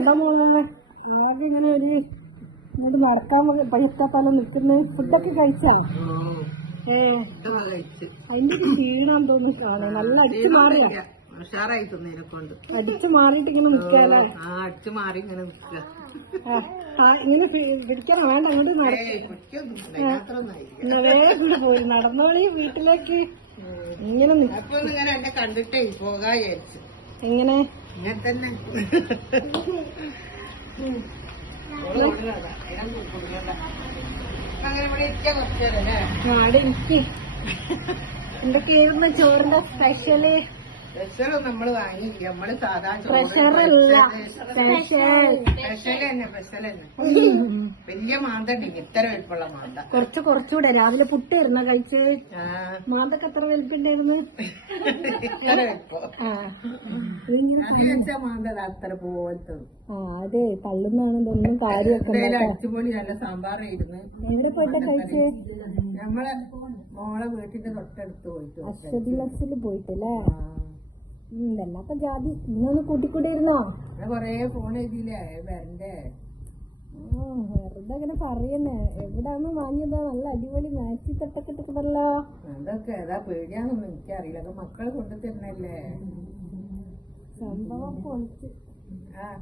എന്താ മോളെ ആകെ ഇങ്ങനെ ഒരു ഇങ്ങോട്ട് നടക്കാൻ പറ്റാത്താലോ നിൽക്കുന്ന ഫുഡൊക്കെ കഴിച്ചാ? അതിന്റെ ഒരു ക്ഷീണം തോന്നുന്നു കാണേ. നല്ല അടിച്ചു മാറിയാ ഉഷാറായി തിന്നതിനെ കൊണ്ട് അടിച്ചു മാറിയിട്ട് ഇങ്ങനെ നിൽക്കാല്ലേ? അടിച്ചു മാറി ഇങ്ങനെ നിൽക്കുക. ഇങ്ങനെ പിടിക്കാൻ വേണ്ട അങ്ങോട്ട് പോയി നടന്നോളി വീട്ടിലേക്ക്. ഇങ്ങനെ ഇങ്ങനെ എന്നെ കണ്ടിട്ടേ പോകാ വിചാരിച്ചു. എങ്ങനെ ഇങ്ങനെ തന്നെ അവിടെ എനിക്ക് എന്തൊക്കെയായിരുന്നു ചോറിന്റെ സ്പെഷ്യല്? നമ്മള് വാങ്ങിയില്ല. നമ്മള് സാധാ പ്രഷറല്ല സ്പെഷ്യൽ. സ്പെഷ്യൽ തന്നെ വലിയ മാന്തണ്ട്. ഇത്ര വലിപ്പുള്ള മാന്ത. കുറച്ചുകൂടെ രാവിലെ പുട്ടായിരുന്ന കഴിച്ച്. മാന്തൊക്കെ എത്ര വലിപ്പുണ്ടായിരുന്നു? ഇത്ര വലിപ്പം മാന്ത അത്ര പോലത്തെ. അതെ തള്ളുന്നാണ് ഇതൊന്നും കാര്യമൊക്കെ. അടിച്ചുപൊളി നല്ല സാമ്പാറായിരുന്നു. എവിടെ പോയിട്ടാ കഴിച്ചേ? നമ്മളെ മോളെ വീട്ടിന്റെ തൊട്ടടുത്ത് പോയിട്ട് അശ്വതി പോയിട്ടല്ലേ? വല്ലാത്ത ജാതി. ഇന്നൊന്ന് കൂട്ടിക്കൂട്ടിയിരുന്നോ? കൊറേ ഫോൺ ചെയ്തില്ലേ വരണ്ടേ? വെറുതെ അങ്ങനെ പറയുന്നേ. എവിടാന്ന് വാങ്ങിയതാ? നല്ല അടിപൊളി മാച്ചി തട്ടൊക്കെ ഇട്ടതല്ലോ. അതൊക്കെ ഏതാ പേടിയാന്നൊന്നും എനിക്കറിയില്ല. അത് മക്കള് കൊണ്ടു തരുന്നല്ലേ. സംഭവം പൊളിച്ച്.